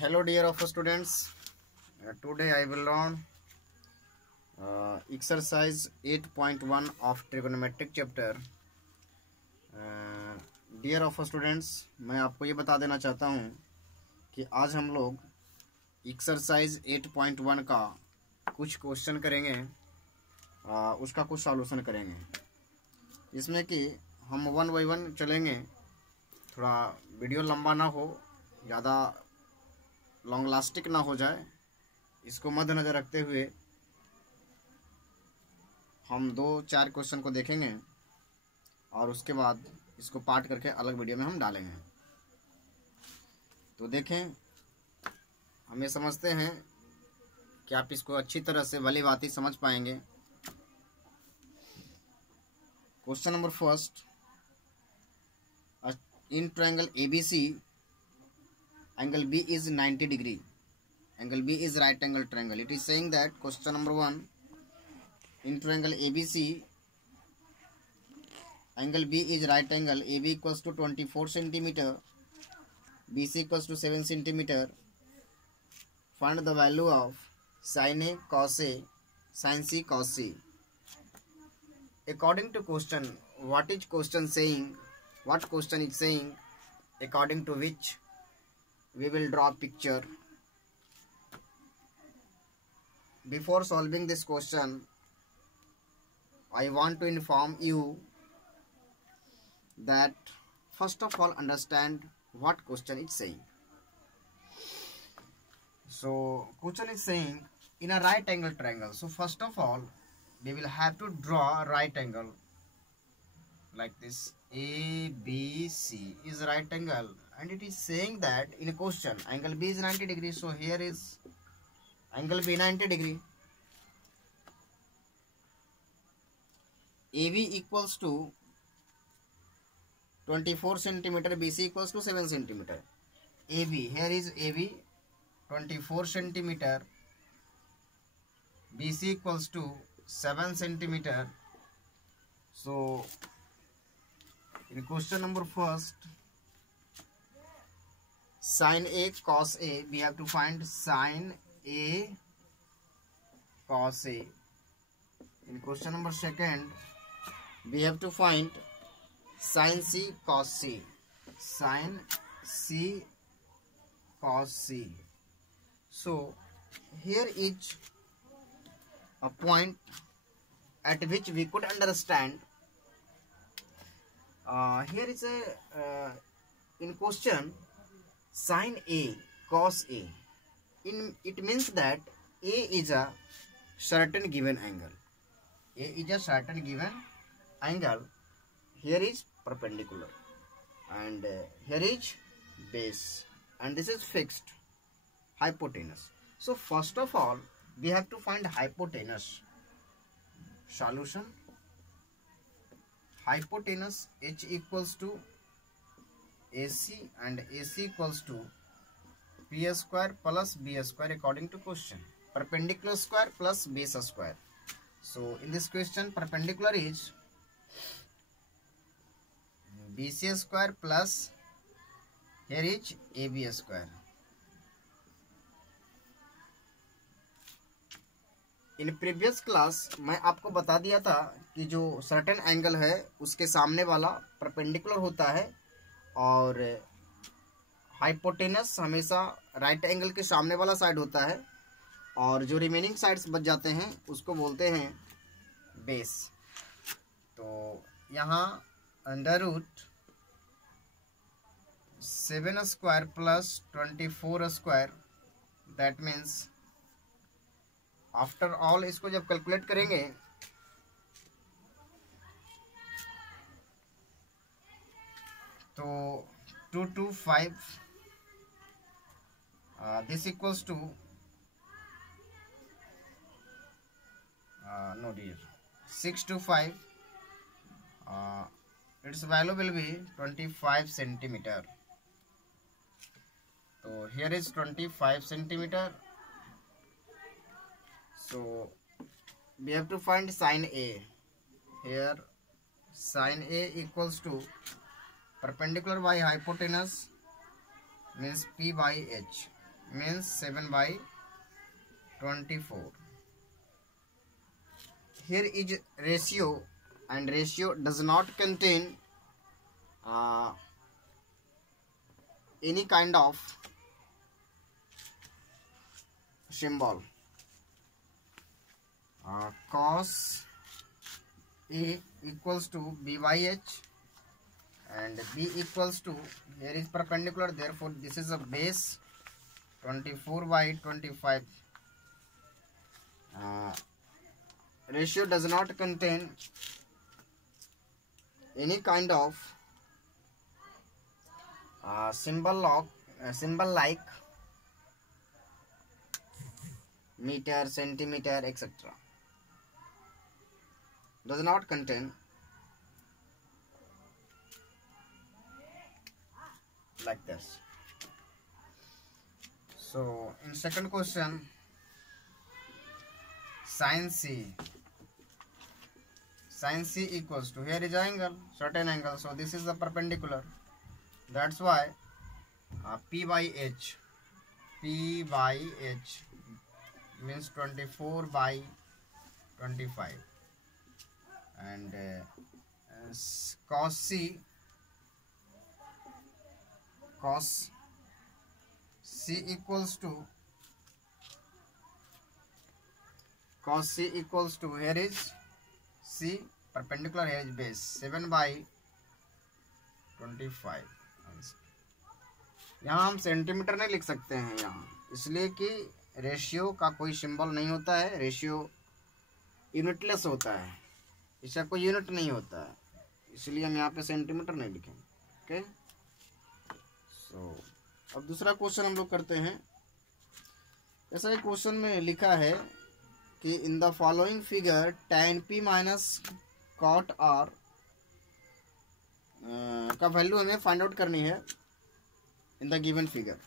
Hello dear of students. Today I will learn exercise 8.1 of trigonometric chapter. Dear of students, मैं आपको ये बता देना चाहता हूँ कि आज हम लोग एक्सरसाइज 8.1 का कुछ क्वेश्चन करेंगे, उसका कुछ सॉल्यूशन करेंगे। इसमें कि हम वन बाई वन चलेंगे, थोड़ा वीडियो लंबा ना हो, ज़्यादा लॉन्ग लास्टिक ना हो जाए, इसको मद्देनज़र रखते हुए हम 2-4 क्वेश्चन को देखेंगे और उसके बाद इसको पार्ट करके अलग वीडियो में हम डालेंगे। तो देखें, हम ये समझते हैं कि आप इसको अच्छी तरह से भली भांति समझ पाएंगे। Question number first, in triangle ABC angle B is 90 degree. Angle B is right angle triangle. It is saying that question number 1, in triangle ABC angle B is right angle. AB equals to 24 centimeter, BC equals to 7 centimeter. Find the value of sin A cos A, sin C cos C. According to question, what is question saying? What question is saying? According to which we will draw a picture. Before solving this question, I want to inform you that first of all understand what question is saying. So question is saying in a right angle triangle. So first of all we will have to draw a right angle like this. ABC is right angle, and it is saying that in a question angle B is 90 degree. So here is angle B 90 degree. AB equals to 24 centimeter, BC equals to 7 centimeter. AB, here is AB 24 centimeter, BC equals to 7 centimeter. So in question number first, sin A cos A, we have to find sin A cos A. In question number second, we have to find sin C cos C, sin C cos C. So here is a point at which we could understand. Here is a in question sin A cos A. It means that A is a certain given angle. A is a certain given angle. Here is perpendicular, and here is base, and this is fixed hypotenuse. So first of all we have to find hypotenuse. Solution: hypotenuse H equals to AC, and AC equals to P square plus B square according to question. Perpendicular square plus base square. So in this question perpendicular is BC square plus here is AB square. In previous class मैं आपको बता दिया था कि जो certain angle है उसके सामने वाला परपेंडिकुलर होता है, और हाइपोटेनस हमेशा राइट एंगल के सामने वाला साइड होता है, और जो रिमेनिंग साइड्स बच जाते हैं उसको बोलते हैं बेस। तो यहाँ under root 7 square plus 24 square, that means after all इसको जब कैलकुलेट करेंगे तो 225 this equals to no dear 625, its value will be 25 centimeter. So here is 25 centimeter. So we have to find sin A. Here sin A equals to perpendicular by hypotenuse means P by H. means 7/24. Here is ratio, and ratio does not contain any kind of symbol. Cos A equals to B by H, and B equals to, here is perpendicular, therefore this is a base 24/25. Ratio does not contain any kind of symbol like meter, centimeter, etc. Does not contain like this. So in second question, sin C equals to, here is angle, certain angle, so this is the perpendicular, that's why P by H means 24/25, and cos C equals to, here is C perpendicular, here is base 7/25. यहाँ हम centimetre नहीं लिख सकते हैं यहाँ, इसलिए कि ratio का कोई सिंबल नहीं होता है, रेशियो यूनिटलेस होता है, इसका कोई यूनिट नहीं होता है, इसलिए हम यहाँ पे सेंटीमीटर नहीं लिखेंगे. ओके, सो अब दूसरा क्वेश्चन हम लोग करते हैं. ऐसा एक क्वेश्चन में लिखा है कि in the following figure tan p minus cot r का वैल्यू हमें फाइंड आउट करनी है in the given figure.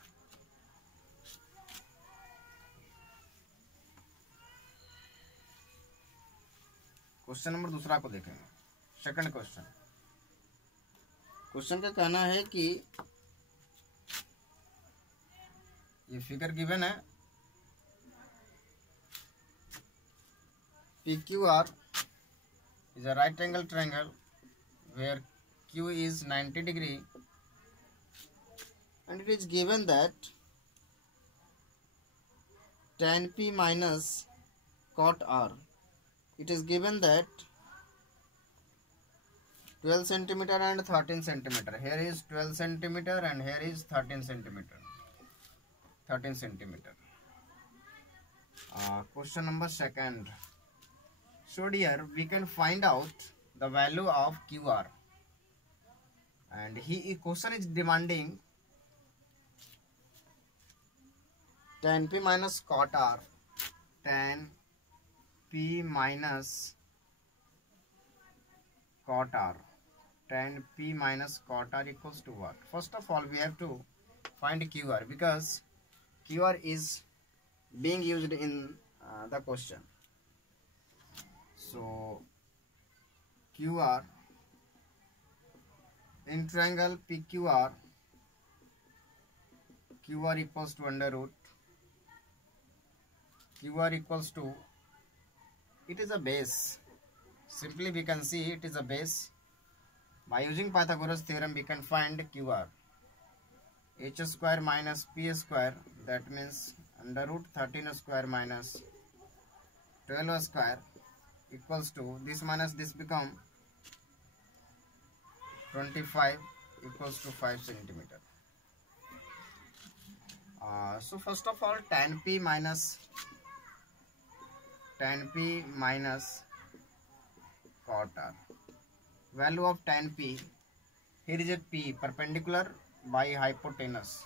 Question number दूसरा को देखेंगे. सेकंड क्वेश्चन का कहना है कि ये फिगर गिवन है, PQR is a right angle triangle where Q is 90 degree, and it is given that tan P minus cot R, it is given that 12 centimeter and 13 centimeter. Here is 12 centimeter and here is 13 centimeter. Question number second. So here we can find out the value of QR, and question is demanding tan P minus cot R, tan P minus cot R, tan P minus cot R equals to what? First of all, we have to find QR because QR is being used in the question. So QR in triangle PQR, QR equals to under root, QR equals to, it is a base. Simply we can see it is a base. By using Pythagoras theorem we can find QR. H square minus P square, that means under root 13 square minus 12 square equals to, this minus this become 25 equals to 5 centimeter. So first of all, tan P minus cot R. Value of tan P, here is a P perpendicular by hypotenuse,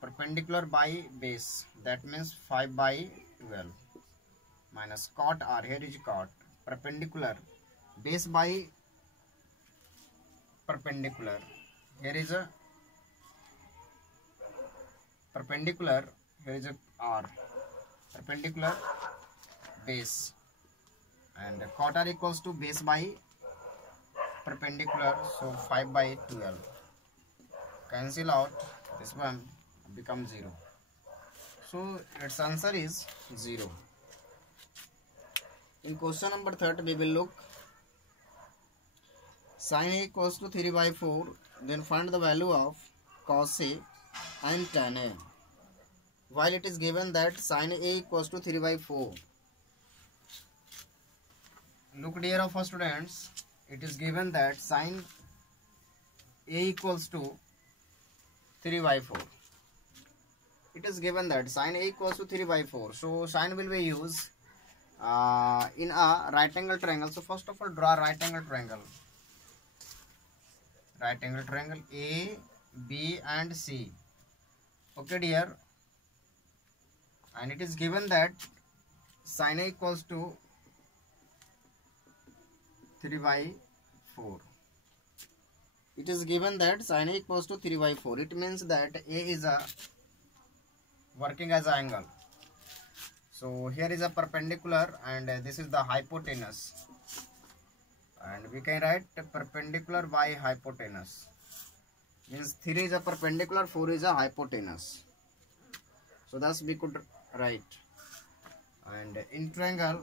perpendicular by base, that means 5/12, minus cot R, here is cot, perpendicular, base by perpendicular, here is a perpendicular, here is a R, perpendicular, base, and cot R equals to base by perpendicular, so 5/12. Cancel out this one become 0. So its answer is 0. In question number 3 we will look sin A equals to 3 by 4, then find the value of cos A and tan A. While it is given that sin A equals to 3 by 4. Look dear of our students, it is given that sin A equals to 3 by 4. It is given that sin A equals to 3 by 4. So sin will be used in a right angle triangle. So first of all draw right angle triangle. Right angle triangle A, B and C. Okay dear. And it is given that sin A equals to 3 by 4. It is given that sin A equals to 3 by 4. It means that A is a working as an angle. So here is a perpendicular and this is the hypotenuse. And we can write perpendicular by hypotenuse. Means 3 is a perpendicular, 4 is a hypotenuse. So thus we could write. And in triangle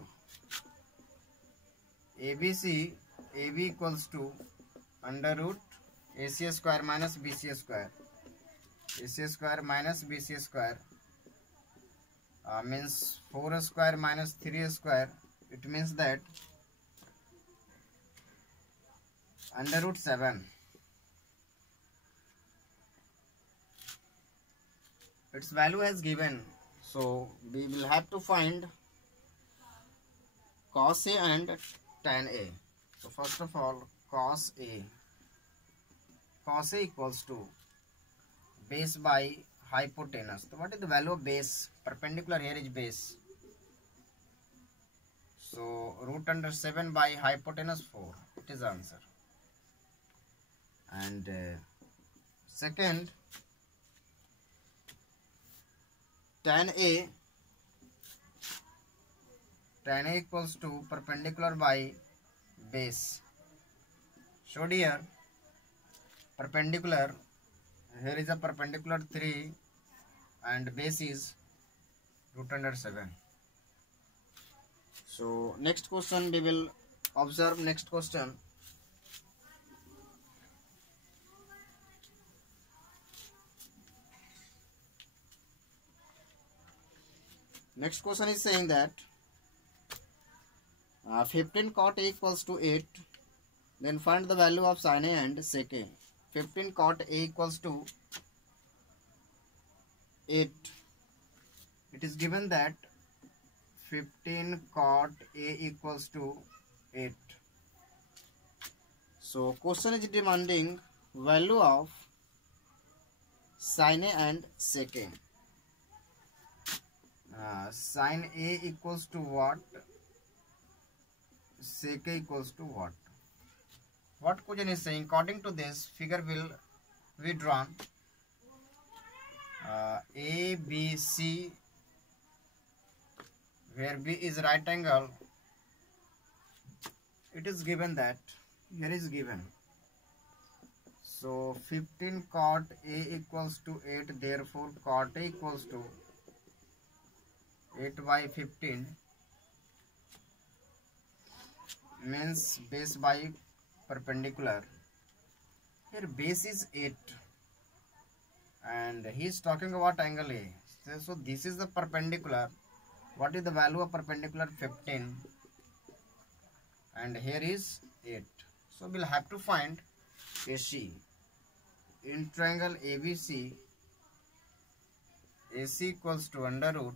ABC, AB equals to under root AC square minus BC square. AC square minus BC square means 4 square minus 3 square. It means that under root 7. Its value is given. So we will have to find cos A and tan A. So first of all cos A. Cos A equals to base by hypotenuse. So what is the value of base? Perpendicular here is base. So root under 7 by hypotenuse 4. It is the answer. And second tan A equals to perpendicular by base. So dear perpendicular, here is a perpendicular 3 and base is root under 7. So next question we will observe. Next question. Next question is saying that 15 cot A equals to 8. Then find the value of sin A and sec A. 15 cot A equals to 8. It is given that 15 cot A equals to 8. So question is demanding value of sin A and sec A. Sin A equals to what? Sec A equals to what? What question is saying? According to this, figure will be drawn. A, B, C, where B is right angle. It is given that here is given. So 15 cot A equals to 8. Therefore, cot A equals to 8 by 15 means base by perpendicular. Here base is 8 and he is talking about angle A. So this is the perpendicular. What is the value of perpendicular? 15 and here is 8. So we'll have to find AC. In triangle ABC, AC equals to under root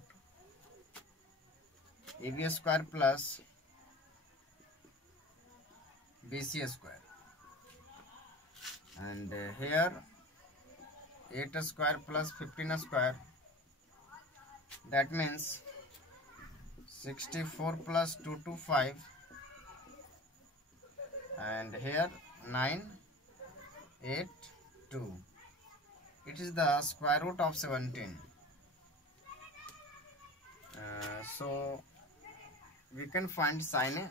AB square plus BC square. And here 8 square plus 15 square, that means 64 plus 225, and here 9, 8, 2. It is the square root of 17. So we can find sin A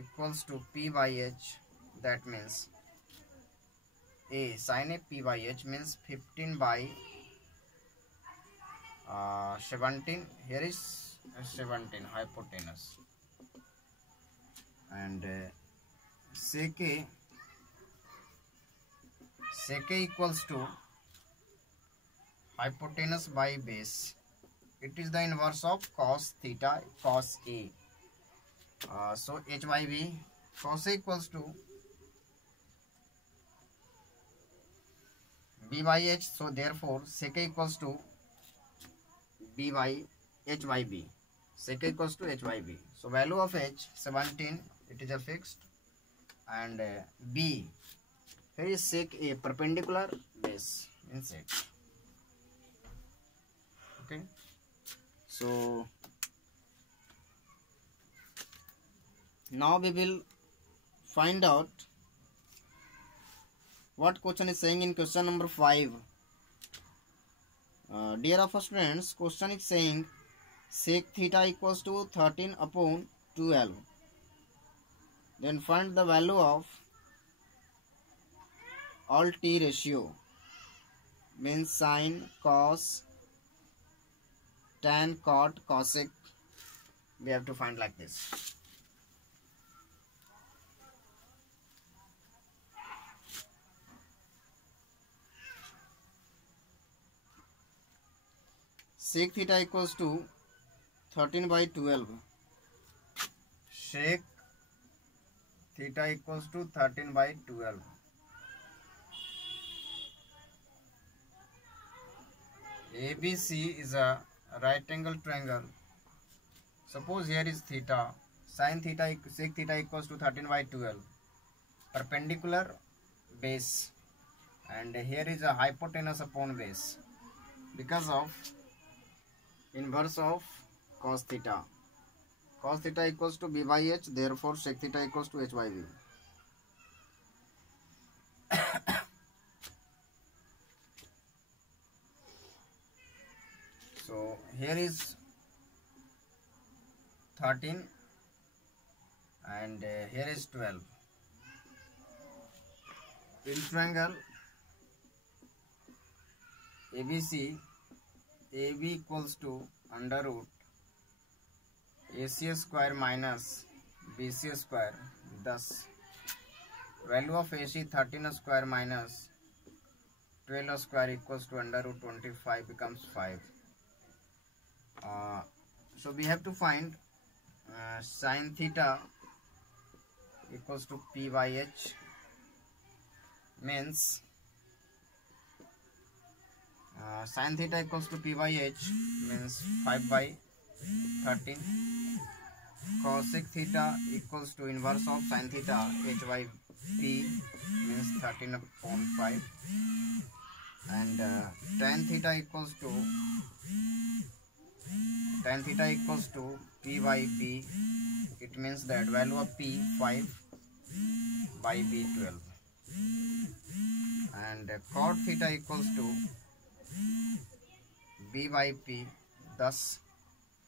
equals to P by H. That means A sin A P by H means 15 by 17. Here is 17 hypotenuse, and sec A equals to hypotenuse by base. It is the inverse of cos theta cos A. So H by B, cos A equals to B by H. So therefore sec A equals to B by H by B. Sec A equals to H by B. So value of H 17. It is a fixed, and B, here is sec A perpendicular base means H. Okay. So now we will find out what question is saying in question number 5. Dear of students, question is saying sec theta equals to 13 upon 12. Then find the value of all t ratio, means sin, cos, tan, cot, cosec. We have to find like this. Sec theta equals to 13 by 12. Sec theta equals to 13 by 12. ABC is a right angle triangle. Suppose here is theta. Sin theta, sec theta equals to 13 by 12. Perpendicular base, and here is a hypotenuse upon base because of inverse of cos theta. Cos theta equals to B by H, therefore sec theta equals to H by B. So here is 13 and here is 12. In triangle ABC, AB equals to under root AC square minus BC square. Thus value of AC 13 square minus 12 square equals to under root 25 becomes 5. So we have to find sin theta equals to P by H, means sin theta equals to P by H means 5 by 13. Cosec theta equals to inverse of sin theta H by P means 13 upon 5, and tan theta equals to P by B. It means that value of P 5 by B 12, and cot theta equals to B by P. Thus